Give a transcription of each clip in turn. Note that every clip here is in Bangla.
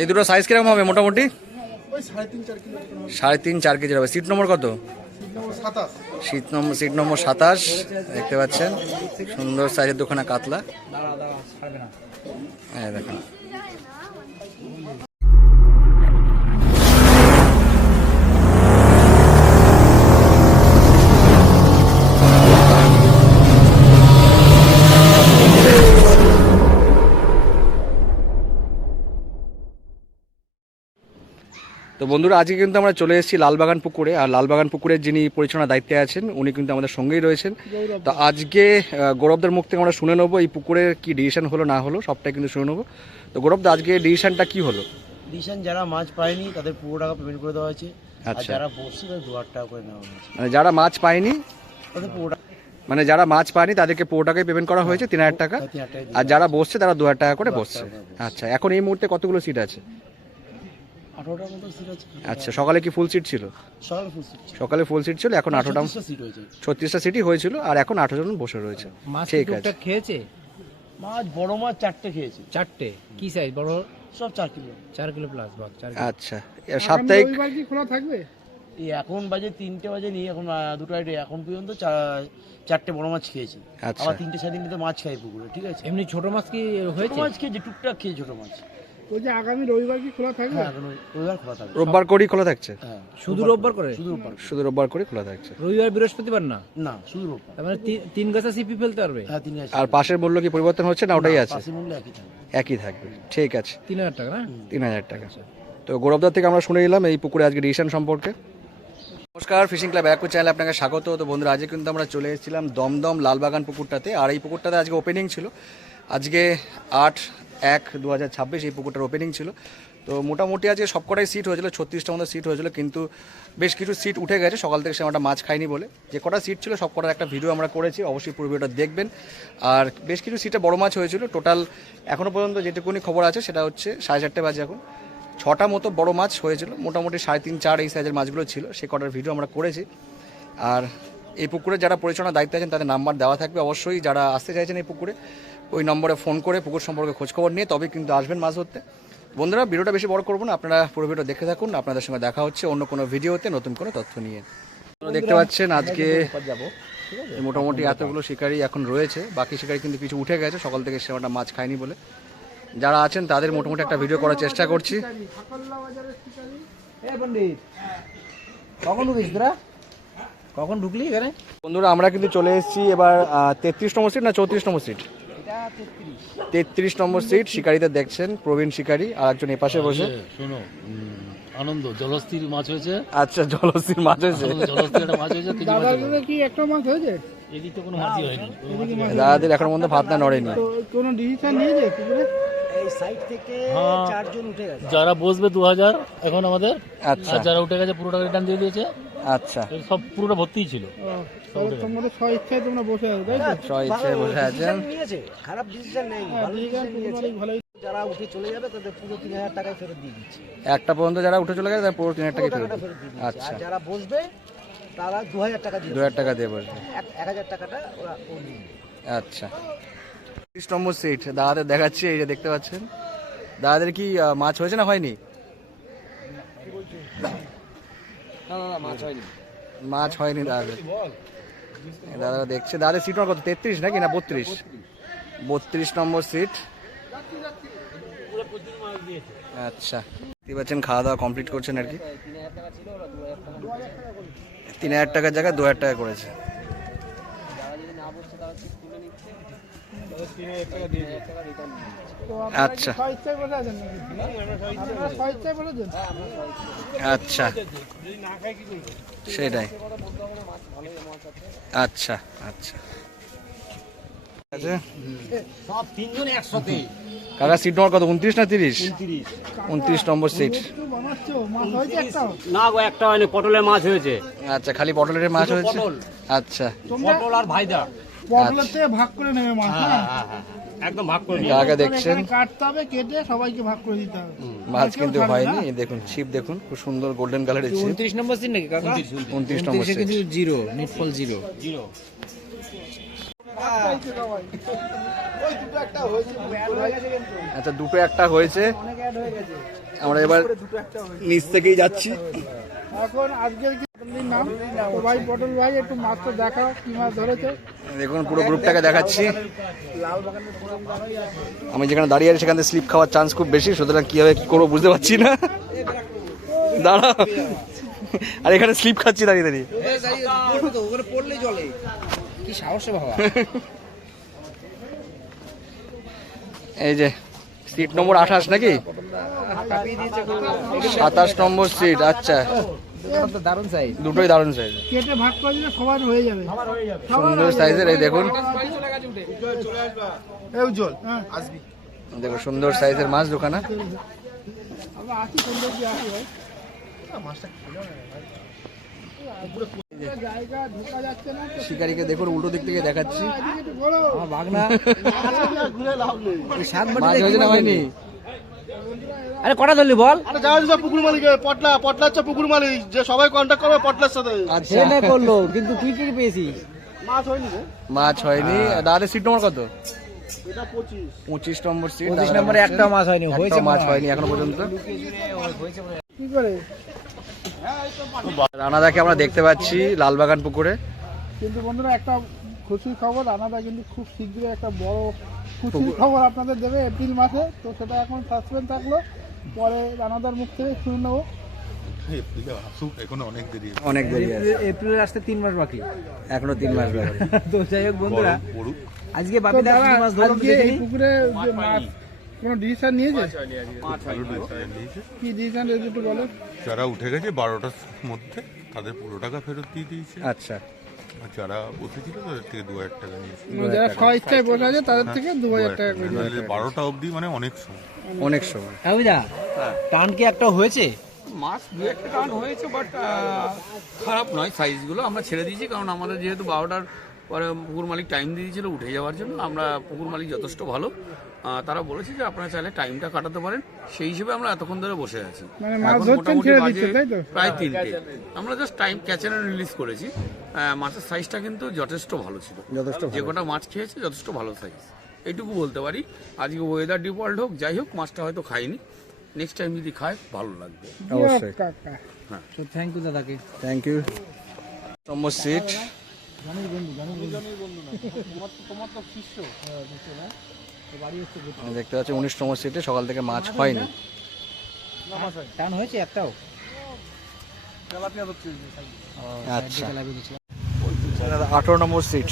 এই দুটো সাইজ কিরকম হবে মোটামুটি? ওই 3.5-4 কিলো। 3.5-4 কেজি হবে। সিট নম্বর কত? Seat number 27। দেখতে পাচ্ছেন সুন্দর সাইজের দোকানে কাতলা। হ্যাঁ দেখেন। তো বন্ধুরা আজকে কিন্তু আমরা চলে এসেছি লালবাগান পুকুরে। আর লালবাগান পুকুরের যিনি পরিচালনার দায়িত্বে আছেন উনি কিন্তু আমাদের সঙ্গেই রয়েছেন। তো আজকে গৌরবদার মুখ থেকে আমরা শুনে নেবো এই পুকুরের কি ডিসিশন হলো না হলো, সবটাই কিন্তু শুনে নেবো। তো গৌরবদা আজকে ডিসিশনটা কি হলো? ডিসিশন যারা মাছ পায়নি তাদের 15 টাকা পেমেন্ট করে দেওয়া হয়েছে। আর আচ্ছা, যারা বসছে তাদের 2,000 টাকা করে নেওয়া হয়েছে। মানে যারা মাছ পায়নি তাদের 15 টাকা, মানে যারা মাছ পায়নি তাদেরকে 15 টাকায় পেমেন্ট করা হয়েছে, 3,000 টাকা। 3,000 টাকা আর যারা বসছে তারা 2,000 টাকা করে বসছে। আচ্ছা, এখন এই মুহূর্তে কতগুলো সিট আছে? 18টার মতো সিট আছে। আচ্ছা, সকালে কি ফুল সিট ছিল? সকালে ফুল সিট, সকালে ফুল সিট ছিল, এখন 18টা সিট হয়েছে। 36টা সিটই হয়েছিল আর এখন 18 জন বসে রয়েছে। ঠিক আছে। খেয়েছে মাছ বড় মাছ 4টে খেয়েছে। 4টে কি সাইজ বড়? সব 4 কিলো। 4 কিলো প্লাস বাদ 4 কিলো। আচ্ছা, সাপ্তাহিক রবিবার কি খোলা থাকবে? এই এখন বাজে 3টে বাজে নি, এখন 2টা এখন পর্যন্ত 4টে বড় মাছ খেয়েছে। আচ্ছা। আবার 3টে 3:30 মাছ খাই পুকুরে, ঠিক আছে। এমনি ছোট মাছ কি ছোট হয়েছে? মাছ খেয়েছে, টুকটাক খেয়ে ছোট মাছ। ওই যে আগামী রবিবার কি খোলা থাকবে? হ্যাঁ, এখন রবিবার খোলা থাকবে। রোববার করেই খোলা থাকছে? হ্যাঁ, শুধু রোববার করে? শুধু রোববার। শুধু রোববার করে খোলা থাকছে। রবিবার বৃহস্পতিবার না? না, শুধু রোববার। তার মানে 3 গাছা সিপি ফেলতে পারবে? হ্যাঁ, 3 আছে। আর পাশের মূল্য কি পরিবর্তন হচ্ছে না ওটাই আছে? পাশের মূল্য একই থাকবে। একই থাকবে। ঠিক আছে, 3,000 টাকা না? 3,000 টাকা। তো গৌরবদার থেকে আমরা শুনে নিলাম এই পুকুরে আজকে ডিসিশন সম্পর্কে। নমস্কার, ফিশিং ক্লাব ব্যারাকপুর চ্যানেলে আপনাকে স্বাগত। তো বন্ধুরা আজকে কিন্তু আমরা চলে এসেছিলাম দমদম লালবাগান পুকুরটাতে। আর এই পুকুরটাতে আজকে ওপেনিং ছিল। আজকে 8/1/2026 এই পুকুরটার ওপেনিং ছিল। তো মোটামুটি আজকে সবকটাই সিট হয়েছিল, 36টার মতো সিট হয়েছিল, কিন্তু বেশ কিছু সিট উঠে গেছে সকাল থেকে সে আমরা মাছ খাইনি বলে। যে কটা সিট ছিল সব কটার একটা ভিডিও আমরা করেছি, অবশ্যই পুরো ভিডিওটা দেখবেন। আর বেশ কিছু সিটে বড় মাছ হয়েছিল। টোটাল এখনও পর্যন্ত যেটুকুনি খবর আছে সেটা হচ্ছে 4:30 বাজে এখন 6টা মতো বড় মাছ হয়েছিল। মোটামুটি 3.5-4 এই সাইজের মাছগুলো ছিল, সে কটার ভিডিও আমরা করেছি। আর এই পুকুরে যারা পরিচালনার দায়িত্বে আছেন তাদের নাম্বার দেওয়া থাকবে, অবশ্যই যারা আসতে চাইছেন এই পুকুরে ওই নম্বরে ফোন করে পুকুর সম্পর্কে খোঁজখবর নিয়ে তবে কিন্তু আসবেন মাছ ধরতে। বন্ধুরা ভিডিওটা বেশি বড় করবো না, আপনারা পুরো ভিডিও দেখে থাকুন। আপনাদের সঙ্গে দেখা হচ্ছে অন্য কোনো ভিডিওতে নতুন কোনো তথ্য নিয়ে। দেখতে পাচ্ছেন আজকে মোটামুটি এতগুলো শিকারি এখন রয়েছে, বাকি শিকারি কিন্তু কিছু উঠে গেছে সকাল থেকে সেটা মাছ খায়নি বলে। যারা আছেন তাদের মোটামুটি একটা ভিডিও করার চেষ্টা করছি। কখন ঢুকিস তোরা? কখন ঢুকলি এখানে? বন্ধুরা আমরা কিন্তু চলে এসেছি এবার 33 নম্বর সিট না 34 নম্বর সিট? 33 নম্বর সিট। শিকারিদের দেখছেন, প্রবীণ শিকারি আর একজন এপাশে বসে। শোনো, আনন্দ জলস্থির মাছ হয়েছে। আচ্ছা, জলস্থির মাছ হয়েছে। জলস্থির একটা মাছ হয়েছে। দাদাদের কি একটা মাছ হয়েছে? এদিক তো কোনো মাছই হয়নি। দাদাদের এখনো মধ্যে ভাত না নড়েনি। তো কোনো ডিসিশন নিয়েছে পুকুরে? এই সাইড থেকে 4 জন উঠে গেছে। যারা বসবে 2,000 এখন আমাদের। আচ্ছা আর যারা উঠে গেছে পুরো টাকা রিটার্ন দিয়ে দিয়েছে। আচ্ছা, এই সব পুরোটা ভর্তিই ছিল। তোমাদের স্ব ইচ্ছায় তোমরা বসে আছো তাই তো? ইচ্ছে বসে আছেন। নিয়েছে, খারাপ ডিসিশন নেয়নি, ভালো ডিসিশন নিয়েছে। ভালোই। যারা উঠে চলে যাবে তাদের পুরো 3,000 টাকাই ফেরত দিয়ে দিচ্ছে। একটা পর্যন্ত যারা উঠে চলে গেছে তারা পুরো 3,000 টাকা ফেরত। ফেরত দিয়ে দিচ্ছে। আচ্ছা, আর যারা বসবে তারা 2,000 টাকা দিয়ে 2,000 টাকা দিয়ে বসবে। 1,000 টাকাটা ওরা ও নিয়ে নেবে। আচ্ছা, 30 নম্বর সিট দাদাদের দেখাচ্ছি। এই যে দেখতে পাচ্ছেন, দাদাদের কি মাছ হয়েছে না হয়নি? মাছ হয়নি দাদাদের। দাদারা দেখছে। দাদাদের সিট নম্বর কত? 33 নাকি না 32? 32 নম্বর সিট। আচ্ছা, দেখতে পাচ্ছেন খাওয়া দাওয়া কমপ্লিট করছেন আর কি। 3,000 টাকার জায়গায় 2,000 টাকা করেছে। আচ্ছা স্ব ইচ্ছায় বসে আছেন নাকি? আপনারা স্ব ইচ্ছায় বসেছেন? আচ্ছা, সেটাই। আচ্ছা আচ্ছা, সব তিনজন একসাথে। কাকা সিট নম্বর কত? 29 না 30? 29 নম্বর সিট। একটু বানাচ্ছো, মাছ হয়েছে একটাও? না গো, একটা হয়নি, পটলের মাছ হয়েছে। আচ্ছা, খালি পটলের মাছ হয়েছে। আচ্ছা, তোমরা পটল আর ভাইদা পটলের থেকে ভাগ করে নেবে মাছ, হ্যাঁ? একদম ভাগ করে নিয়ে। কাকা দেখছেন এখানে কাটতে হবে, কেটে সবাইকে ভাগ করে দিতে হবে। মাছ কিন্তু হয়নি। এই দেখুন ছিপ, দেখুন খুব সুন্দর গোল্ডেন কালারের ছিপ। 29 নম্বর সিট নাকি কাকা? 29 নম্বর সিট। কিন্তু জিরো, নেটফল জিরো। জিরো। ওই দুটো একটা হয়েছে, অ্যাড হয়ে গেছে কিন্তু। আচ্ছা, দুটো একটা হয়েছে। অনেক অ্যাড হয়ে গেছে। আমরা এবার নিচ থেকেই যাচ্ছি। এখন আজকের কি পটলের নাম তো ভাই, পটল ভাই একটু মাছটা দেখাও কি মাছ ধরেছে। দেখুন পুরো গ্রুপটাকে দেখাচ্ছি। আমি যেখানে দাঁড়িয়ে আছি সেখান থেকে স্লিপ খাওয়ার চান্স খুব বেশি, সুতরাং কীভাবে কী করবো বুঝতে পারছি না। দাঁড়া, আর এখানে স্লিপ খাচ্ছি দাঁড়িয়ে দাঁড়িয়ে। পড়লে জলে কি সাহসে বাবা। এই যে সিট নম্বর 28 নাকি, 27 নম্বর সিট। আচ্ছা, দারুণ সাইজ, দুটোই দারুণ সাইজ, কেটে ভাগ করে দিলে সবার হয়ে যাবে। সুন্দর সাইজের। এই দেখুন, এই উজ্জ্বল হ্যাঁ আসবি। দেখো সুন্দর সাইজের মাছ দোকানা। আমরা আসি সুন্দর কি আসি ভাই, জায়গা ঢোকা যাচ্ছে না তো। শিকারিকে দেখুন উল্টো দিক থেকে দেখাচ্ছি। এদিকে একটু ঘোরো। আমার বাগনা ঘুরে লাভ নেই। এই সাত মাছ বাটি হয়েছে না হয়নি? আরে কটা ধরলি বল। আরে যাওয়া যাচ্ছে পুকুর মালিক, পটলা হচ্ছে পুকুর মালিক, যে সবাই কন্ট্যাক্ট করবে পটলার সাথে। আচ্ছা, সে না করলো, কিন্তু তুই কি পেয়েছিস? মাছ হয়নি রে, মাছ হয়নি। দাদা সিট নম্বর কত? এটা 25। 25 নম্বর সিট। 25 নম্বরে একটা মাছ হয়নি, হয়েছে মাছ হয়নি এখনো পর্যন্ত। কি করে রানাদাকে আমরা দেখতে পাচ্ছি লালবাগান পুকুরে। কিন্তু বন্ধুরা একটা খুশির খবর, রানাদা কিন্তু খুব শীঘ্রই একটা বড় খুশির খবর আপনাদের দেবে এপ্রিল মাসে। তো সেটা এখন সাসপেন্স থাকলো, পরে রানাদার মুখ থেকে শুনে নেবো। অনেক দেরি আছে, এপ্রিলের আসতে 3 মাস বাকি, এখনো 3 মাস বাকি। তো যাই হোক বন্ধুরা, আজকে তো বাপিদা দাদা, কি মাছ ধরলো আজকে এই পুকুরে যে মাছ কোনো ডিসিশন নিয়েছে? কি ডিসিশন একটু বলো। যারা উঠে গেছে 12টার মধ্যে তাদের পুরো টাকা ফেরত দিয়ে দিয়েছে, আচ্ছা, আর যারা বসেছিল তাদের থেকে 2000 টাকা নিয়েছে। মানে যারা স্বেচ্ছায় বসে আছে তাদের থেকে 2000 টাকা করে দিয়েছে। নাহলে 12টা অবধি মানে অনেক সময়। অনেক সময়। বাপিদা টান কি একটা হয়েছে? মাছ দু একটা টান হয়েছে, বাট খারাপ নয় সাইজগুলো। আমরা ছেড়ে দিয়েছি কারণ আমাদের যেহেতু 12টার পরে পুকুর মালিক টাইম দিয়ে দিয়েছিল উঠে যাওয়ার জন্য। আমরা পুকুর মালিক যথেষ্ট ভালো, তারা বলেছে যে আপনারা চাইলে টাইমটা কাটাতে পারেন, সেই হিসেবে আমরা এতক্ষণ ধরে বসে আছি। মানে মাছ এখন ধরছেন, মোটামুটি ছেড়ে বাজে দিচ্ছেন, তাই তো? প্রায় 3টে। আমরা জাস্ট টাইম ক্যাচার রিলিজ করেছি। মাছের সাইজটা কিন্তু যথেষ্ট ভালো ছিল, যথেষ্ট যে কটা মাছ খেয়েছে যথেষ্ট ভালো সাইজ, এইটুকু বলতে পারি। আজকে ওয়েদার ডিফল্ট হোক যাই হোক, মাছটা হয়তো খাইনি, নেক্সট টাইম যদি খায় ভালো লাগবে। অবশ্যই। কাকা তো থ্যাংক ইউ দাদাকে। Thank you. Number seat. দেখতে পাচ্ছি 19 নম্বর সিটে সকাল থেকে মাছ হয়নি। টান হয়েছে একটাও? আচ্ছা, 18 নম্বর সিট,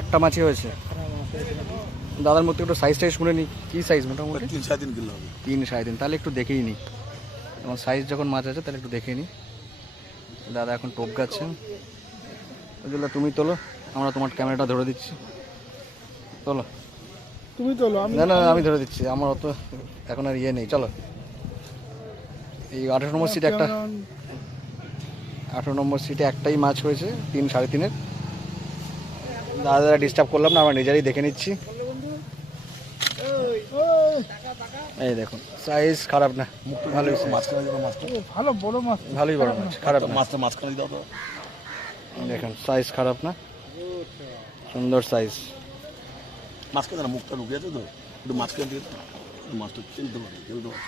একটা মাছই হয়েছে। দাদার মধ্যে একটু সাইজ টাইজ শুনে নি, কি সাইজ মোটামুটি? 3-3.5 কিলো হবে। 3-3.5। তাহলে একটু দেখেই নি, এবং সাইজ যখন মাছ আছে তাহলে একটু দেখে নি। দাদা এখন টোপ গাচ্ছেন। ওগুলো তুমি তোলো, আমরা তোমার ক্যামেরাটা ধরে দিচ্ছি। তোলো। তুমি তোলো, আমি না না, আমি ধরে দিচ্ছি, আমার অত এখন আর ইয়ে নেই। চলো, এই 18 নম্বর সিটে একটা, 18 নম্বর সিটে একটাই মাছ হয়েছে, 3-3.5-এর। দাদা ডিস্টার্ব করলাম না, আমরা নিজেরাই দেখে নিচ্ছি। এই দেখুন সাইজ খারাপ না, ভালোই size। ভালো বড় মাছ। ভালোই বড় মাছ, খারাপ না। মাছটা মাঝখানে দাও তো। দেখুন সাইজ খারাপ না, সুন্দর সাইজ। মাঝখানে না, মুখটা ঢুকে আছে তো, একটু মাঝখানে দিয়ে দাও, মাছটা চিনতে পারি, খেলতে পারি।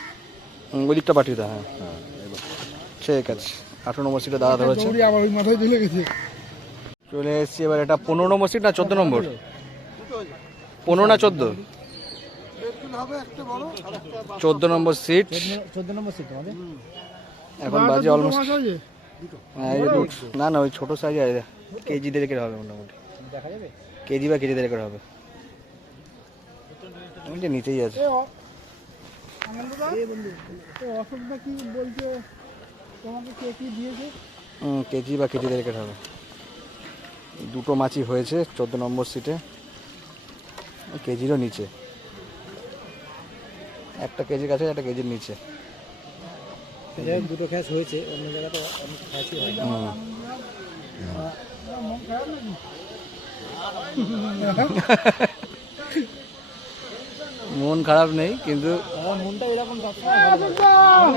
ওই দিকটা পাঠিয়ে দাও। হ্যাঁ, ঠিক আছে। 18 নম্বর সিটে দাদা ধরেছে। দৌড়ি আবার ওই মাথায় ঝুলে গেছে। চলে এসেছি এবার। এটা 15 নম্বর সিট না 14 নম্বর? 15 না 14? 14 নম্বর সিট। 14 নম্বর সিট আমাদের। এখন বাজে অলমোস্ট, মাছ আছে না না ওই ছোট সাইজ কেজি দেড়েক হবে মোটামুটি, দেখা যাবে কেজি বা কেজি দেড়েক হবে। ওই যে নিচেই আছে। অশোকদা কি বলছে তোমাকে, কে কি দিয়েছে? কেজি বা কেজি দেড়েক হবে। দুটো মাছই হয়েছে 14 নম্বর সিটে, কেজিরও নিচে। একটা কেজির কাছে, একটা কেজির নিচে। দুটো খ্যাচ হয়েছে, অন্য জায়গাতে অনেক খ্যাচই হয়। মন খারাপ নেই, কিন্তু মনটা এরকম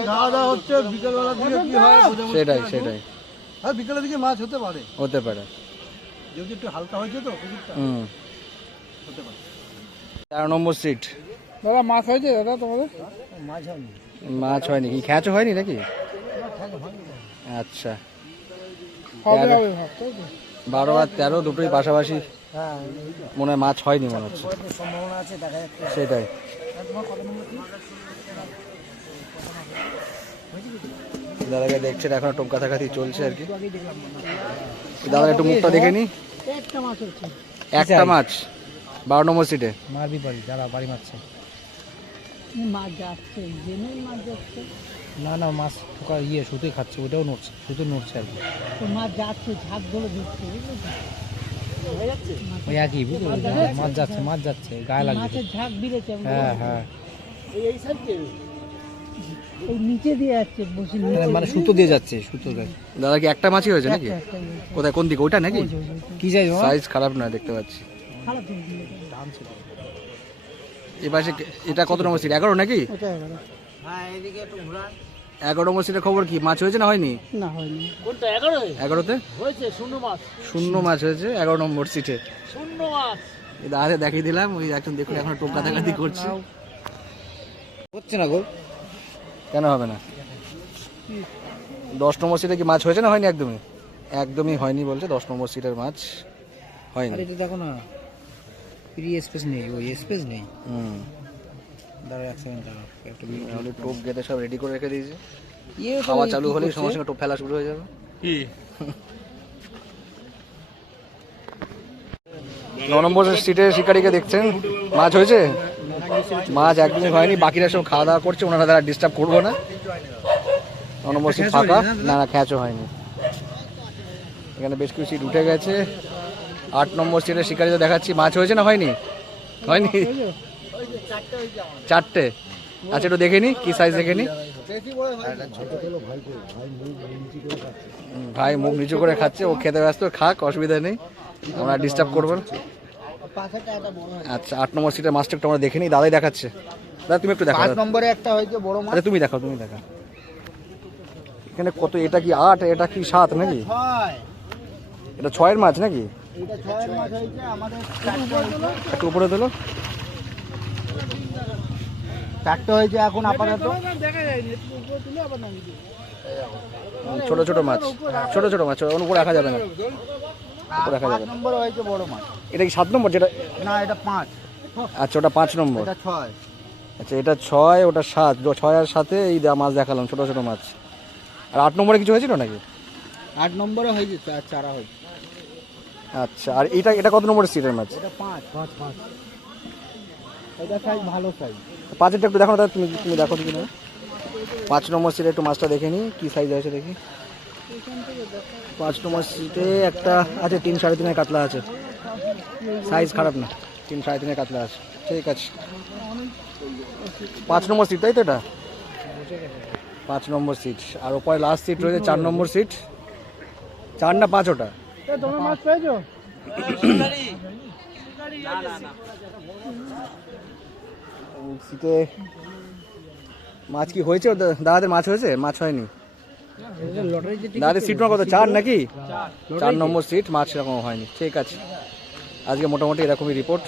খাওয়া দাওয়া হচ্ছে বিকেলবেলার দিকে, কি হয় সেটাই সেটাই হ্যাঁ, বিকেলের দিকে মাছ হতে পারে, হতে পারে। যেহেতু একটু হালকা হয়েছে তো পুকুরটা। হুম। 13 নম্বর সিট। দাদা মাছ হয়েছে দাদা তোমাদের? মাছ হয়নি। মাছ হয়নি, কি খ্যাঁচো হয়নি নাকি? আচ্ছা, হবে তেরো। হবে ভাবতো তো। 12 আর 13 দুটোই পাশাপাশি হ্যাঁ, মনে হয় মাছ হয়নি মনে হচ্ছে। হওয়ার সম্ভাবনা আছে, দেখা যাচ্ছে। সেটাই। দাদাকে দেখছেন, এখনো টোপ কাছাকাছি চলছে আর কি। দাদা একটু মুখটা দেখে নি। একটা মাছ হচ্ছে। একটা মাছ 12 নম্বর সিটে। মারবি পারি, যারা বাড়ি মারছে। মাছ যাচ্ছে, জেনে মাছ যাচ্ছে। না না, মাছ ঠোকা সুতোই খাচ্ছে, ওটাও নড়ছে, সুতো নড়ছে আর কি। তো মাছ যাচ্ছে, ঝাঁক ধরে ধরছে, বুঝলি তো? ওই একই, বুঝলি, মাছ যাচ্ছে, গায়ে লাগছে। মাছের ঝাঁক বিড়েছে। হ্যাঁ হ্যাঁ, এই নিচে দিয়ে যাচ্ছে, বসে মানে সুতো দিয়ে যাচ্ছে, সুতো দিয়ে। দাদা কি একটা মাছই হয়েছে নাকি? কোথায়, কোন দিকে, ওইটা নাকি? কি চাই তোমার? সাইজ খারাপ নয়, দেখতে পাচ্ছি। খারাপ জিনিস। এবার এটা কত নম্বর সিট? 11 নাকি? হ্যাঁ, এদিকে একটু ঘোরা। 11 নম্বর সিটের খবর কি? মাছ হয়েছে না হয়নি? না হয়নি। কোনটা 11? 11তে হয়েছে শূন্য মাছ। শূন্য মাছ হয়েছে 11 নম্বর সিটে। শূন্য মাছ। দাদা দেখিয়ে দিলাম, ওই একজন দেখুন এখন টোপ কাছাকাছি করছে। হচ্ছে না গো, কেন হবে না? 10 নম্বর সিটে কি মাছ হয়েছে না হয়নি? একদমই একদমই হয়নি বলছে। 10 নম্বর সিটের মাছ হয়নি। আরে এটা দেখো না, ফ্রি স্পেস নেই, ওই স্পেস নেই। দাঁড়া 1 সেকেন্ড, দাঁড়া একটা তাহলে টোপ গেতে সব রেডি করে রেখে দিয়েছে। ইয়ে খাওয়া চালু হলেই সঙ্গে সঙ্গে টোপ ফেলা শুরু হয়ে যাবে। কি 9 নম্বর সিটে শিকারিকে দেখছেন, মাছ হয়েছে? মাছ একদমই হয়নি। বাকিরা সব খাওয়া দাওয়া করছে, ওনারা দ্বারা ডিস্টার্ব করবো না। 9 নম্বর সিট ফাঁকা। না না, খ্যাঁচো হয়নি। এখানে বেশ কিছু সিট উঠে গেছে। 8 নম্বর সিটে শিকারিতে দেখাচ্ছি, মাছ হয়েছে না হয়নি? হয়নি, 4টে। আচ্ছা, একটু দেখে নি কি সাইজ, দেখে নি। ভাই মুখ নিচু করে খাচ্ছে, ও খেতে ব্যস্ত, খাক, অসুবিধা নেই, আমরা ডিস্টার্ব করবো না। আচ্ছা, 8 নম্বর সিটের মাছটা একটু আমরা দেখে নিই। দাদাই দেখাচ্ছে। দাদা তুমি একটু দেখাও। 5 নম্বরে একটা হয়েছে বড় মাছ। আচ্ছা তুমি দেখাও, তুমি দেখাও। এখানে কত, এটা কি 8, এটা কি 7 নাকি? এটা 6 এর মাছ নাকি? এটা 6 এর মাছ হয়েছে আমাদের। একটু উপরে তোলো। 4টে হয়েছে এখন আপাতত। দেখা যায়নি, একটু উপরে তুলে আবার নামিয়ে দিই। ছোট ছোট মাছ, ছোট ছোট মাছ, ওর উপরে রাখা যাবে না, উপরে রাখা যাবে 5 না। নম্বরে হয়েছে বড় মাছ। এটা কি 7 নম্বর যেটা? না, এটা 5, আচ্ছা, ওটা 5 নম্বর। এটা 6। আচ্ছা, এটা 6, ওটা 7। 6 আর 7-এ এই মাছ দেখালাম, ছোট ছোট মাছ। আর 8 নম্বরে কিছু হয়েছিল নাকি? 8 নম্বরে হয়েছে চারা হয়েছে। আচ্ছা, আর এটা কত নম্বরের সিটের মাছ? এটা 5 5 5। এটা সাইজ ভালো সাইজ। 5-এরটা একটু দেখো না, তুমি তুমি দেখো দেখি না। 5 নম্বর সিটে একটু মাছটা দেখে নিই, কি সাইজ হয়েছে দেখি। 5 নম্বর সিটে একটা আছে, 3 3.5 কাতলা আছে, সাইজ খারাপ না, 3 3.5 কাতলা আছে, ঠিক আছে। 5 নম্বর সিট, তাই তো? এটা 5 নম্বর সিট। আর ওপরে লাস্ট সিট রয়েছে 4 নম্বর সিট। 4 না 5 ওটা? তোমরা মাছ পেয়েছো? সিটে মাছ কি হয়েছে? দাদাদের মাছ হয়েছে? মাছ হয়নি। দাদাদের সিট কত, 4 নাকি? 4 নম্বর সিট, মাছ সেরকম হয়নি, ঠিক আছে। আজকে মোটামুটি এরকমই রিপোর্ট।